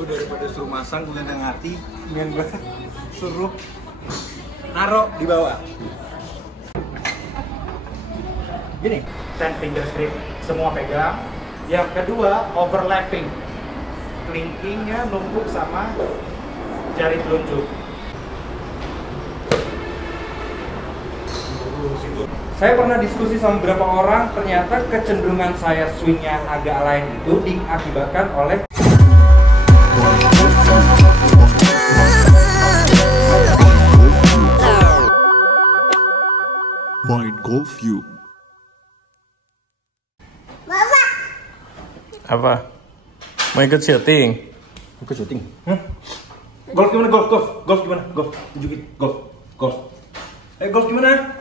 Gue daripada suruh masang, gue nggak ngerti. Dengan gue suruh naruh di bawah. Gini, 10 finger grip, semua pegang. Yang kedua, overlapping. Kelingkingnya numpuk sama jari telunjuk. Saya pernah diskusi sama beberapa orang, ternyata kecenderungan saya swingnya agak lain itu diakibatkan oleh Mind Golf View. Mama. Apa? Mau ikut syuting? Ikut syuting? Golf gimana? Golf gimana? Golf, tunjukin. Golf. Golf gimana?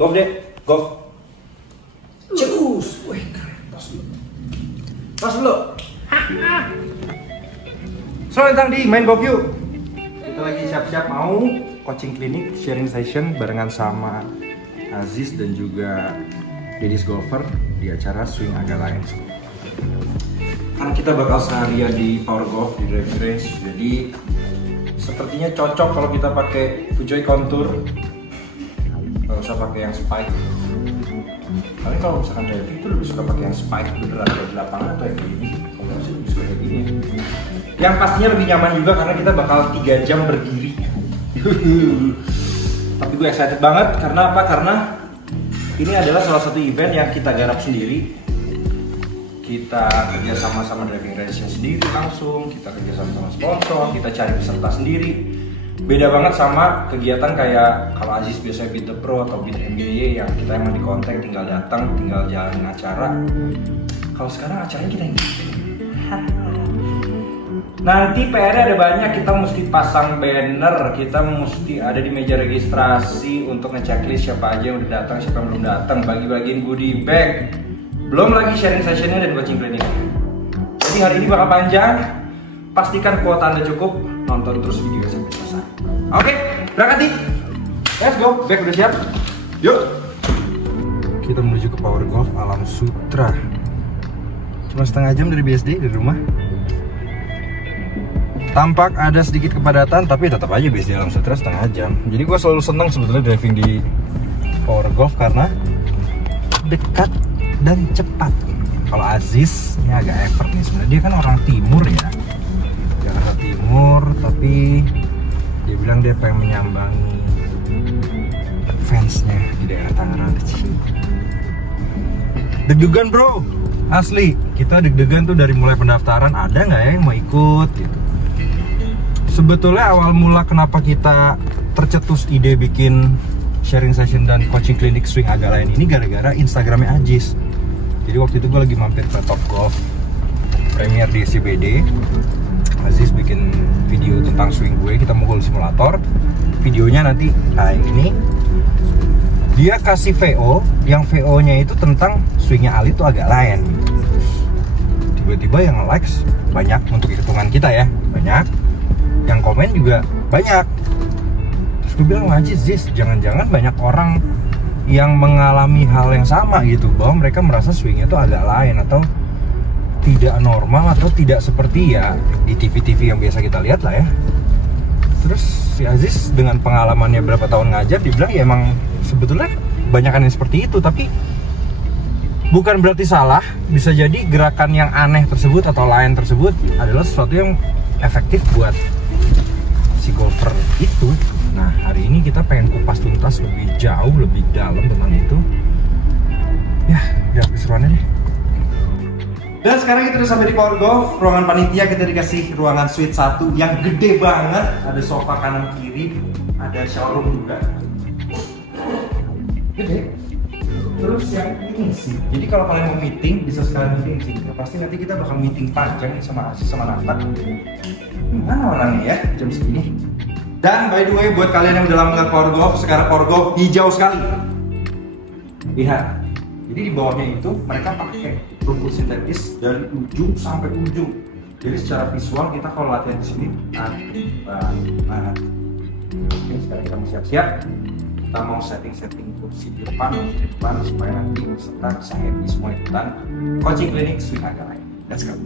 Golf deh, golf. Cus, wih keren, pas dulu. Selamat datang di Mind Golf View. Kita lagi siap-siap mau coaching klinik, sharing session barengan sama Aziz dan juga Dedis Golfer di acara Swing Agak Lain. Karena kita bakal seharian di Power Golf di driving range, jadi sepertinya cocok kalau kita pakai Fujoy Contour. Gak usah pakai yang spike. Kalian kalau misalkan driving itu lebih suka pakai yang spike beneran kayak di lapangan atau yang kayak gini? Kalau sih lebih suka kayak gini. Yang pastinya lebih nyaman juga karena kita bakal 3 jam berdiri. Tapi gue excited banget karena apa? Karena ini adalah salah satu event yang kita garap sendiri. Kita kerja sama driving range-nya sendiri langsung, kita kerja sama sponsor, kita cari peserta sendiri. Beda banget sama kegiatan kayak kalau Aziz biasanya Beat the Pro atau Beat MBA yang kita emang di kontak, tinggal datang, tinggal jalanin acara. Kalau sekarang acaranya kita yang gitu. Nanti PR ada banyak, kita mesti pasang banner, kita mesti ada di meja registrasi untuk ngechecklist siapa aja yang udah datang, siapa yang belum datang, bagi-bagiin goodie bag. Belum lagi sharing sessionnya dan coaching klinik. Jadi hari ini bakal panjang, pastikan kuota Anda cukup, nonton terus video sampai selesai. Oke, berangkat nih. Let's go, bag udah siap. Yuk. Kita menuju ke Power Golf Alam Sutra. Cuma setengah jam dari BSD, dari rumah. Tampak ada sedikit kepadatan, tapi tetap aja BSD Alam Sutra setengah jam. Jadi gue selalu seneng sebetulnya driving di Power Golf karena dekat dan cepat. Kalau Aziz ini agak effort nih sebenarnya, dia kan orang timur ya, Jakarta Timur, tapi dia bilang dia pengen menyambangi fansnya di daerah Tangerang. Deg-degan bro, asli kita deg-degan tuh dari mulai pendaftaran, ada nggak ya yang mau ikut gitu. Sebetulnya awal mula kenapa kita tercetus ide bikin sharing session dan coaching klinik swing agak lain ini gara-gara Instagramnya Aziz. Jadi waktu itu gue lagi mampir ke Top Golf Premier di SCBD. Aziz bikin video tentang swing gue, kita mau golf simulator. Videonya nanti, nah yang ini dia kasih VO, yang VO nya itu tentang swingnya Ali itu agak lain. Tiba-tiba yang likes banyak untuk hitungan kita ya, banyak. Yang komen juga banyak. Terus gue bilang, Aziz, jangan-jangan banyak orang yang mengalami hal yang sama gitu, bahwa mereka merasa swingnya itu agak lain atau tidak normal atau tidak seperti ya di TV-TV yang biasa kita lihat lah ya. Terus si Aziz dengan pengalamannya berapa tahun ngajar, dia bilang ya emang sebetulnya banyakan yang seperti itu, tapi bukan berarti salah. Bisa jadi gerakan yang aneh tersebut atau lain tersebut adalah sesuatu yang efektif buat si golfer itu. Nah hari ini kita pengen kupas tuntas lebih jauh, lebih dalam tentang itu. Ya, biar keseruannya deh. Dan sekarang kita udah sampai di Power Golf, ruangan panitia. Kita dikasih ruangan suite 1 yang gede banget. Ada sofa kanan kiri, ada shower room juga. Gede. Terus yang ini sih, jadi kalau kalian mau meeting, bisa sekalian meeting sih. Ya, pasti nanti kita bakal meeting panjang sama Aziz sama Nata. Mana orangnya ya, jam segini. Dan by the way, buat kalian yang udah lama nggak Power Golf, sekarang Power Golf hijau sekali. Lihat. Jadi di bawahnya itu mereka pakai rumput sintetis dari ujung sampai ujung. Jadi secara visual kita kalau latihan di sini aneh banget. Oke, sekarang kita mau siap-siap. Kita mau setting kursi di depan supaya nanti peserta bisa happy semua ikutan coaching klinik swing agak lain. Let's go.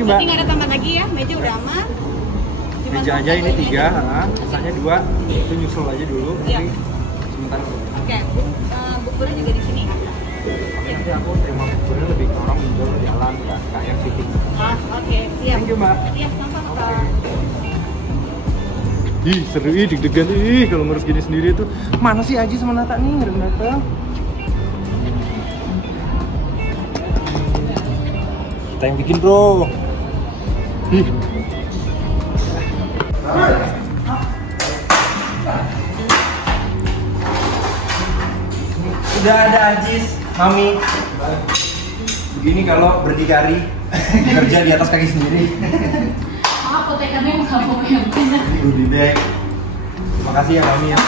you Mbak. Berarti nggak ada tambahan lagi ya, meja udah aman. Cuma Meja aja ini 3, sisanya 2. Itu nyusul aja dulu. Iya. Nanti sementara. Oke, bukurnya juga di sini. Nanti aku terima bukurnya lebih ke orang menjual jalan, nggak yang sitting. Oke, siap. Thank you Mbak. Iya, sama-sama. Ih, seru ih, deg-degan ih kalau ngurus gini sendiri tuh. Mana sih Aji sama Nata nih datang? Kita yang bikin, Bro. Ih. Udah ada Ajis, Mami. Begini kalau berdikari kerja di atas kaki sendiri. Apotekernya nggak mau yang benar. Ini goodie bag. Terima kasih ya Mami yang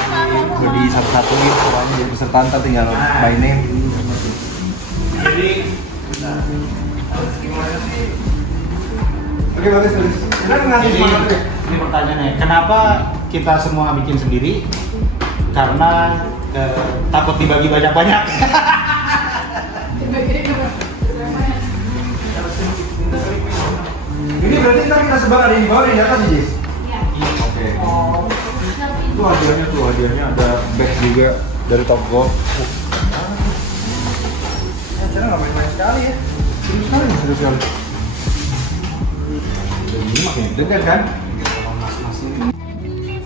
udah di satu-satuin semuanya jadi peserta, ntar tinggal by name. Jadi gimana sih? Oke bagus. Kita ngasih semangat ya. Ini pertanyaannya, kenapa kita semua bikin sendiri? Karena takut dibagi banyak-banyak. Ini berarti ntar kita sebar ada di bawah di atas Jis? Iya. Oke. Itu hadiahnya ada bag juga dari Top Golf. Acara nggak main-main sekali ya. Serius sekali. Dan ini makin degan kan?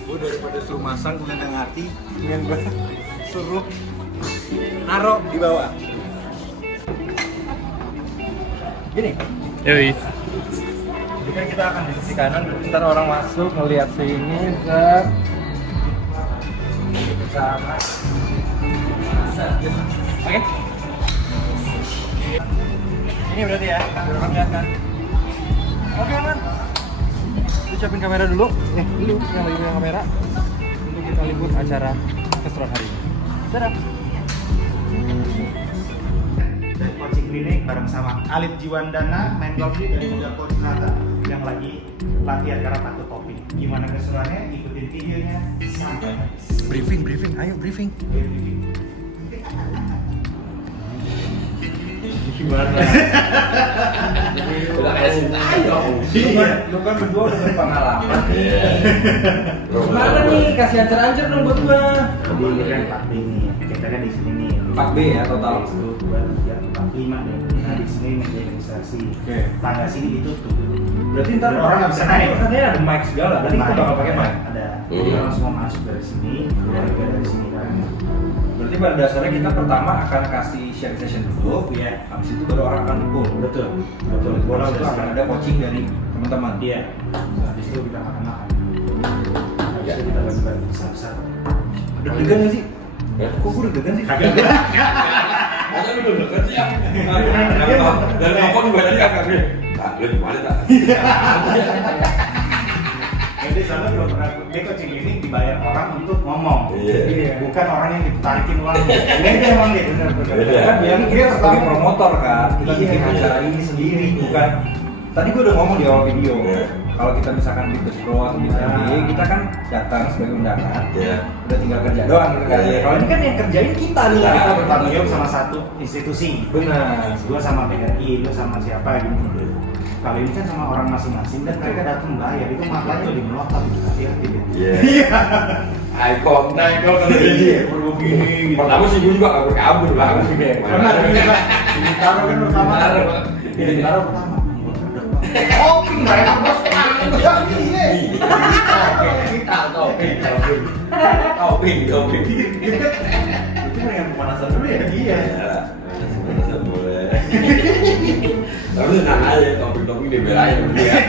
Gue daripada suruh masang, gue nggak ngerti. Dengan gue suruh naruh di bawah. Gini. Yoi. Jadi kan kita akan di sisi kanan, ntar orang masuk ngelihat sini ke sana. Oke. Ini berarti ya, biar orang lihat kan. Oke man. Ucapin kamera dulu. Lu yang lagi pegang kamera untuk kita liput acara keseruan hari ini. Dadah. Dan coaching klinik bareng sama Alif Jiwandana, main golf dan juga coach Nata yang lagi latihan karena takut topping. Gimana keseruannya? Ikutin videonya sampai habis. Briefing, ayo briefing. Gimana? Udah kayak Sintayong. Lu kan berdua udah berpengalaman. Gimana nih? Kasih ancer-ancer dong buat gua. Ini kan 4B nih, kita kan di sini nih. 4B ya total. 1, 2, 3, 4, 5 nih. Nah di sini meja registrasi. Oke. Tangga sini ditutup. Berarti ntar Orang nggak bisa naik. Katanya ada mic segala. Berarti kita bakal pakai mic. Ada. Jadi orang semua masuk dari sini, keluar juga dari sini kan. Berarti pada dasarnya kita pertama akan kasih share session dulu. Iya. Habis itu baru orang akan dukung. Betul. Bola itu akan ada coaching dari teman-teman. Iya. Habis itu kita makan-makan. Habis itu kita bagi-bagi besar-besar. Deg-degan nggak sih? Ya. Kok gue deg-degan sih? Masa lu udah deket sih ya? Dari telepon gue tadi agak gini. Tak, lu gimana tak? Jadi soalnya belum pernah dia coaching ini dibayar orang untuk ngomong. Iya. Bukan orang yang ditarikin uang. Beda emang dia benar-benar. Beda. Kan dia kita sebagai promotor kan, kita Iya, bikin iya. acara ini sendiri, bukan. Tadi gue udah ngomong di awal video, Iya. kalau kita misalkan di Pro atau di TNB, kita kan datang sebagai undangan, Iya. udah tinggal kerja doang gitu kan. Iya. Kalau ini kan yang kerjain kita nih. Nah, kita bertanggung jawab sama satu institusi. Benar. Gua sama BRI, lu sama siapa gitu. Kalau ini kan sama orang masing-masing dan mereka datang bayar, itu makanya lebih melotot gitu. Hati-hati deh. Iya. Icon kan begini. Pertama sih gue juga kabur lah. Karena ada juga Bintaro kan pertama. Bintaro pertama. Kopi nggak enak bos. Topping. Itu yang pemanasan dulu ya? Iya. Boleh. Tapi tenang aja, topping dibelain sama dia.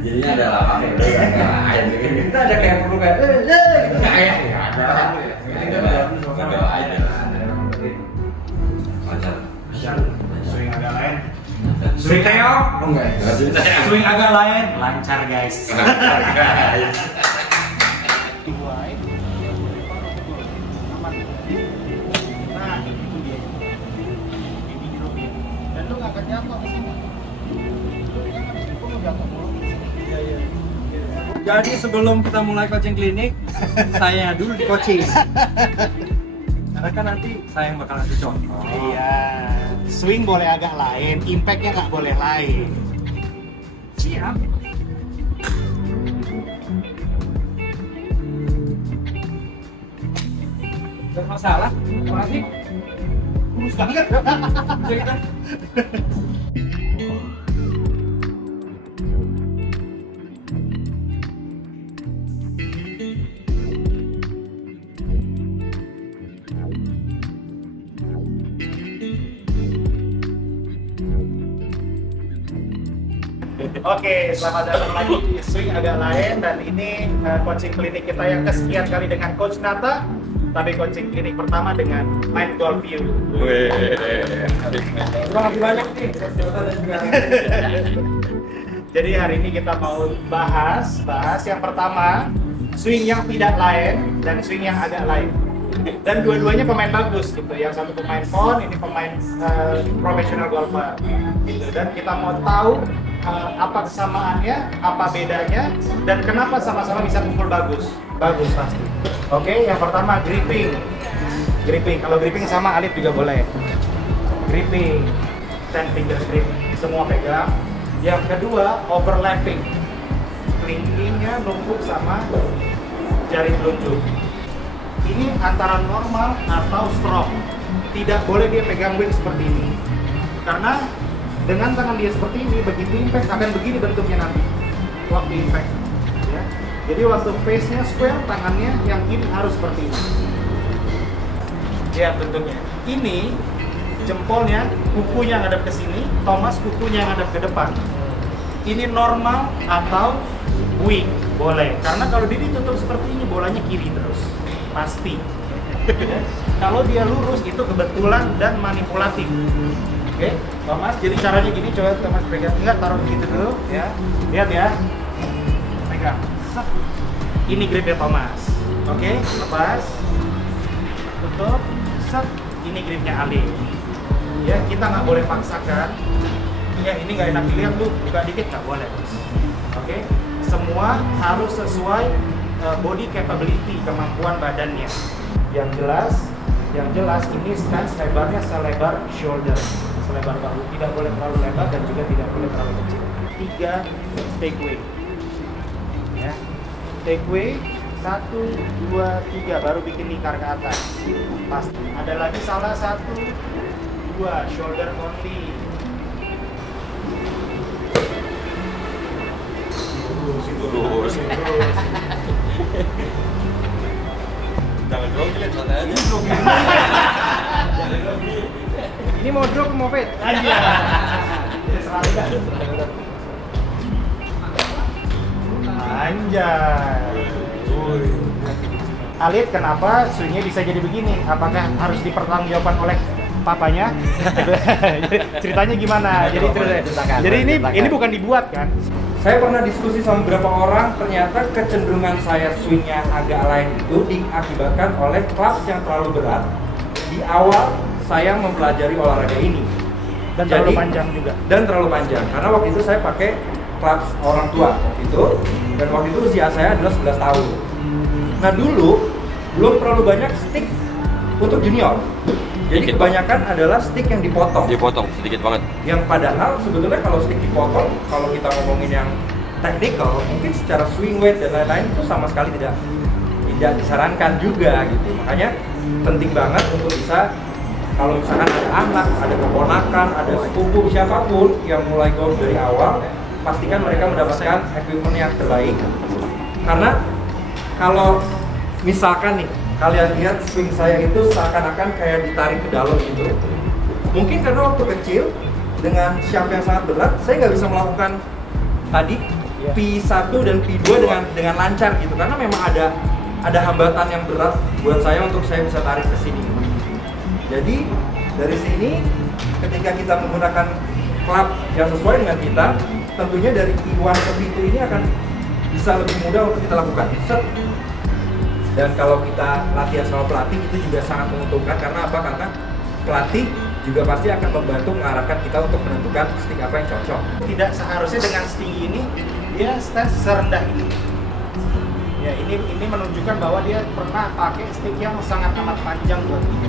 Jadinya ada lapang ya, udah nggak lain. Kita ada kayak perlu kayak Kayak nggak ada. Nggak aja. Lancar. Swing agak lain. Swing Teo? Oh enggak. Swing agak lain. Lancar guys. Guys. Nah, itu dia. Ini hero dia. Dan lu nggak akan jatuh di sini. Lu jangan itu lu jatuh mulu. Iya. Jadi sebelum kita mulai coaching klinik, saya dulu di coaching. Karena kan nanti saya yang bakal ngasih contoh. Iya. Swing boleh agak lain, impactnya nggak boleh lain. Siap. Gak masalah, makasih. Kurus banget. Oke, selamat datang lagi di Swing Agak Lain, dan ini coaching klinik kita yang kesekian kali dengan Coach Nata, tapi coaching klinik pertama dengan Mind Golf View. Terima kasih banyak nih. Jadi hari ini kita mau bahas yang pertama, swing yang tidak lain dan swing yang agak lain. Dan dua-duanya pemain bagus gitu. Yang satu pemain phone, ini pemain professional golfer. Gitu. Dan kita mau tahu apa kesamaannya, apa bedanya, dan kenapa sama-sama bisa kumpul bagus. Bagus pasti. Oke, yang pertama gripping. Gripping. Kalau gripping sama Alif juga boleh. Gripping. 10 finger grip. Semua pegang. Yang kedua overlapping. Kelingkingnya numpuk sama jari telunjuk. Ini antara normal atau strong. Tidak boleh dia pegang wing seperti ini. Karena dengan tangan dia seperti ini, begitu impact akan begini bentuknya nanti waktu impact. Ya. Jadi waktu face-nya square, tangannya yang kiri harus seperti ini. Ya, bentuknya. Ini jempolnya, kukunya ngadep ke sini, Thomas kukunya ngadep ke depan. Ini normal atau wing, boleh. Karena kalau dia ditutup seperti ini, bolanya kiri terus. Pasti. Kalau dia lurus itu kebetulan dan manipulatif. Oke, Thomas, jadi caranya gini, coba Thomas pegang. Enggak, taruh begitu dulu ya. Lihat ya. Pegang. Set. Ini gripnya Thomas. Oke, lepas. Tutup. Set. Ini gripnya Ali. Ya, kita nggak boleh paksakan. Ya, ini nggak enak dilihat tuh, buka dikit nggak boleh. Oke, semua harus sesuai body capability, kemampuan badannya. Yang jelas ini stance lebarnya selebar shoulder, selebar bahu, tidak boleh terlalu lebar dan juga tidak boleh terlalu kecil. 3 take away. Ya. Take away 1, 2, 3 baru bikin lingkar ke atas. Pas. Ada lagi salah 1, 2 shoulder only. Lurus. Jangan grogi, lihat santai aja. Ini mau drop mau fade? Aja. Anjay. Alit, kenapa swingnya bisa jadi begini? Apakah harus dipertanggungjawabkan oleh papanya? Ceritanya gimana? Jadi ini bukan dibuat kan? Saya pernah diskusi sama beberapa orang, ternyata kecenderungan saya swingnya agak lain itu diakibatkan oleh clubs yang terlalu berat di awal saya mempelajari olahraga ini. Dan terlalu panjang juga. Dan terlalu panjang, karena waktu itu saya pakai clubs orang tua gitu, dan waktu itu usia saya adalah 11 tahun. Nah dulu, belum terlalu banyak stick untuk junior. Jadi Dikit, kebanyakan adalah stick yang dipotong. Dipotong sedikit banget. Yang padahal sebetulnya kalau stick dipotong, kalau kita ngomongin yang technical, mungkin secara swing weight dan lain-lain itu sama sekali tidak disarankan juga gitu. Makanya penting banget untuk bisa, kalau misalkan ada anak, ada keponakan, ada sepupu, siapapun yang mulai golf dari awal, pastikan mereka mendapatkan equipment yang terbaik. Karena kalau misalkan nih, kalian lihat swing saya itu seakan-akan kayak ditarik ke dalam gitu. Mungkin karena waktu kecil dengan shaft yang sangat berat, saya nggak bisa melakukan tadi P1 dan P2 dengan lancar gitu. Karena memang ada hambatan yang berat buat saya untuk saya bisa tarik ke sini. Jadi dari sini ketika kita menggunakan club yang sesuai dengan kita, tentunya dari P1 ke P2 ini akan bisa lebih mudah untuk kita lakukan. Set. Dan kalau kita latihan sama pelatih itu juga sangat menguntungkan. Karena apa? Karena pelatih juga pasti akan membantu mengarahkan kita untuk menentukan stick apa yang cocok. Tidak seharusnya dengan setinggi ini dia stance serendah ini. Ya, ini menunjukkan bahwa dia pernah pakai stick yang sangat amat panjang buat dia.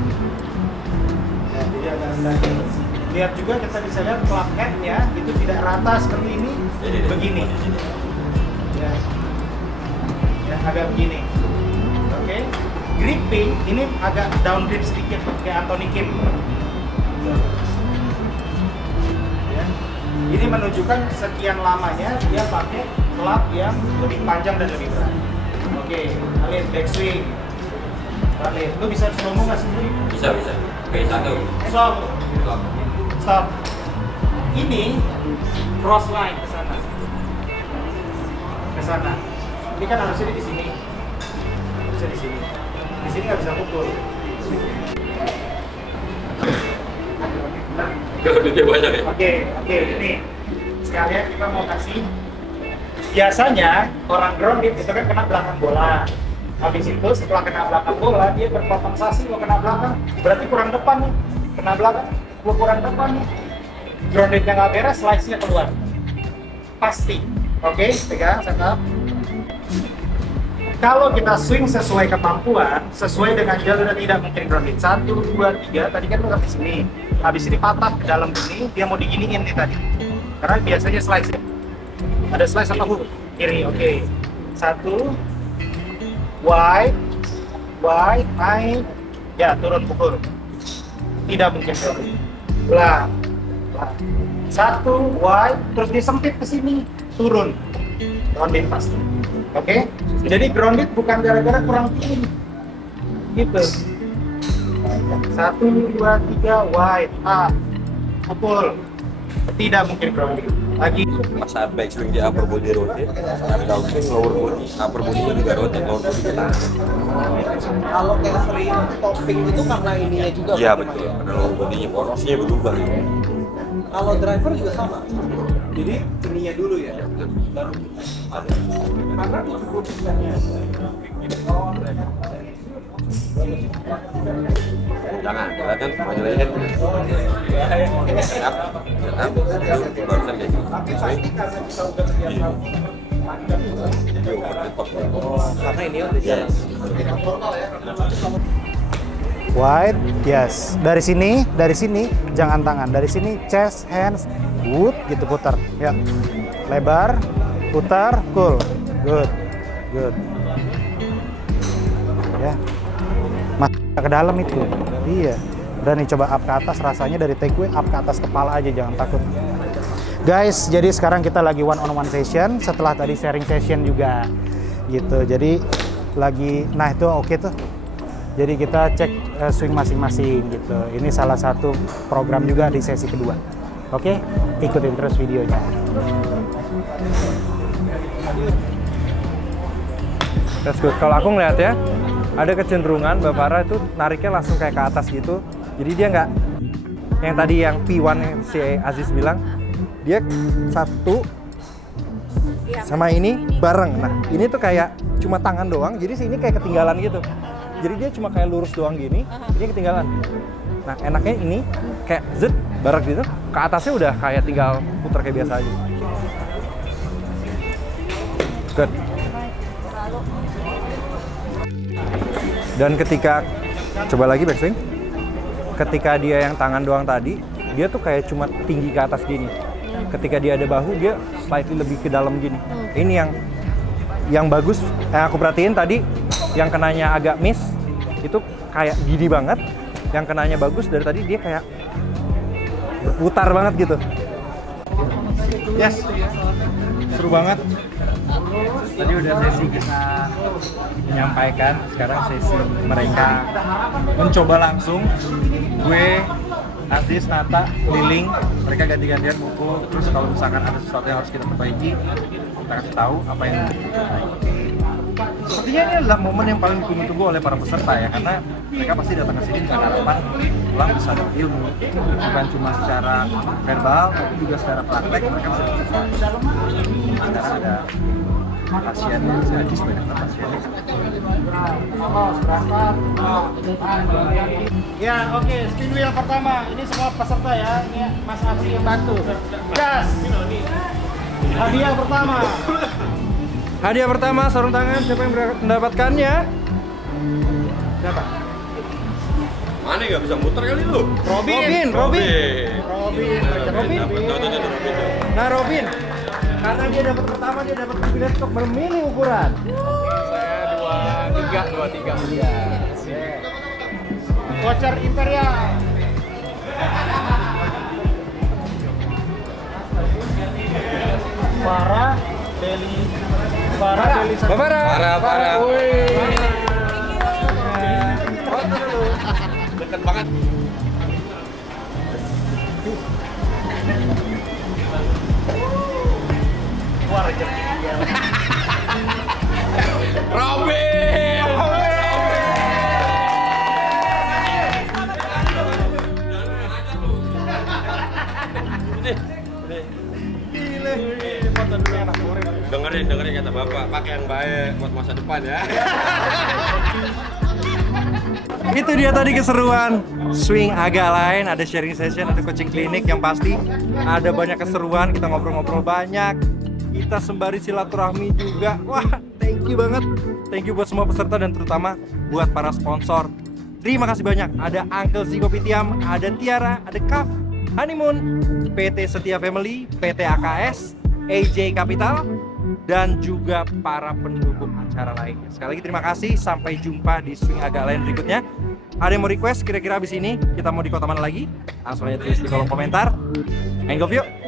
Ya, jadi agak rendah. Lihat juga kita bisa lihat club head-nya itu tidak rata seperti ini, begini. Ya, ya agak begini. Oke. Gripping ini agak down grip sedikit kayak Anthony Kim. Ya. Ini menunjukkan sekian lamanya dia pakai club yang lebih panjang dan lebih berat. Oke, Alif backswing. Alif, lu bisa slow-mo nggak sih? Bisa. Oke, 1. Stop. Stop. Ini cross line ke sana. Ke sana. Ini kan harusnya di sini. Harusnya di sini. Di sini nggak bisa pukul. Oke, ini sekalian kita mau kasih. Biasanya orang grounded itu kan kena belakang bola. Habis itu setelah kena belakang bola dia berkompensasi mau kena belakang, berarti kurang depan nih. Kena belakang, kurang depan nih. Groundednya nggak beres, slice-nya keluar. Pasti. Oke, pegang, setup. Kalau kita swing sesuai kemampuan, sesuai dengan jalur dan tidak mungkin grounded 1, 2, 3, tadi kan lu ke sini. Habis ini patah ke dalam ini, dia mau diginiin nih tadi. Karena biasanya slice. Ada slice apa hook? Kiri, oke. 1, wide, naik, ya turun pukul. Tidak mungkin grounded. Belah. 1, wide, terus disempit ke sini, turun. Grounded pasti. Oke? Jadi grounded bukan gara-gara kurang tinggi. Gitu. 1, 2, 3, wide, up, pukul. Tidak mungkin grounded. Lagi. Pas saat backswing di upper body rotate, downswing lower body, upper body juga rotate, lower body ke tangan. Kalau kayak sering topping itu karena ininya juga. Iya betul, karena lower body-nya porosnya berubah. Kalau driver juga sama. Jadi ininya dulu ya. Baru Jangan, kan maju lagi kan. Barusan kayak karena ini udah Wide, yes. Dari sini jangan tangan. Dari sini chest, hands, wood gitu putar. Ya. Lebar, putar, cool. Good. Ya. Masuk ke dalam itu. Iya. Udah nih coba up ke atas, rasanya dari takeaway up ke atas kepala aja, jangan takut. Guys, jadi sekarang kita lagi one on one session setelah tadi sharing session juga. Gitu. Jadi lagi itu oke tuh. Jadi kita cek swing masing-masing gitu. Ini salah satu program juga di sesi kedua. Oke, ikutin terus videonya. That's good. Kalau aku ngeliat ya, ada kecenderungan Mbak Farah itu nariknya langsung kayak ke atas gitu. Jadi dia nggak, yang tadi yang P1 yang si Aziz bilang, dia satu sama ini bareng. Nah, ini tuh kayak cuma tangan doang, jadi sini kayak ketinggalan gitu. Jadi dia cuma kayak lurus doang gini, ini ketinggalan. Nah, enaknya ini kayak barak gitu, ke atasnya udah kayak tinggal putar kayak biasa aja. Good. Dan ketika, coba lagi backswing. Ketika dia yang tangan doang tadi, dia tuh kayak cuma tinggi ke atas gini. Ketika dia ada bahu, dia slightly lebih ke dalam gini. Ini yang bagus, yang aku perhatiin tadi, yang kenanya agak miss, itu kayak gini banget. Yang kenanya bagus dari tadi, dia kayak berputar banget gitu. Yes, seru banget. Tadi udah sesi kita menyampaikan, sekarang sesi mereka mencoba langsung. Gue, Aziz, Nata, Liling, mereka ganti-gantian mukul. Terus kalau misalkan ada sesuatu yang harus kita perbaiki, kita kasih tahu apa yang harus kita perbaiki. Sepertinya ini adalah momen yang paling ditunggu-tunggu oleh para peserta ya, karena mereka pasti datang ke sini dengan harapan pulang bisa dapat ilmu, bukan cuma secara verbal, tapi juga secara praktek mereka bisa sesuatu. Sekarang ada pasien yang jadi sebanyak pasiennya. Ya, oke, spin wheel pertama. Ini semua peserta ya. Ini Mas Afri yang bantu. Gas. Hadiah pertama. Hadiah pertama, sarung tangan. Siapa yang mendapatkannya? Siapa? Mana nggak bisa muter kali lu? Robin. Nah Robin, karena dia dapat pertama, dia dapat privilege untuk memilih ukuran. Saya 23. Voucher Imperial. Farah Deli. Parah. Deket banget. Wah, rezeki dia. Robin. Dengerin kata bapak, pakai yang baik buat masa depan ya. Itu dia tadi keseruan swing agak lain, ada sharing session, ada coaching klinik, yang pasti ada banyak keseruan, kita ngobrol-ngobrol banyak, kita sembari silaturahmi juga. Wah, thank you banget, thank you buat semua peserta dan terutama buat para sponsor. Terima kasih banyak, ada Uncle Ziko Pitiam, ada Tiara, ada Kaf, Honeymoon, PT Setia Family, PT AKS, AJ Capital, dan juga para pendukung acara lainnya. Sekali lagi terima kasih, sampai jumpa di swing agak lain berikutnya. Ada yang mau request kira-kira abis ini kita mau di kota mana lagi? Langsung aja tulis di kolom komentar. And go yuk!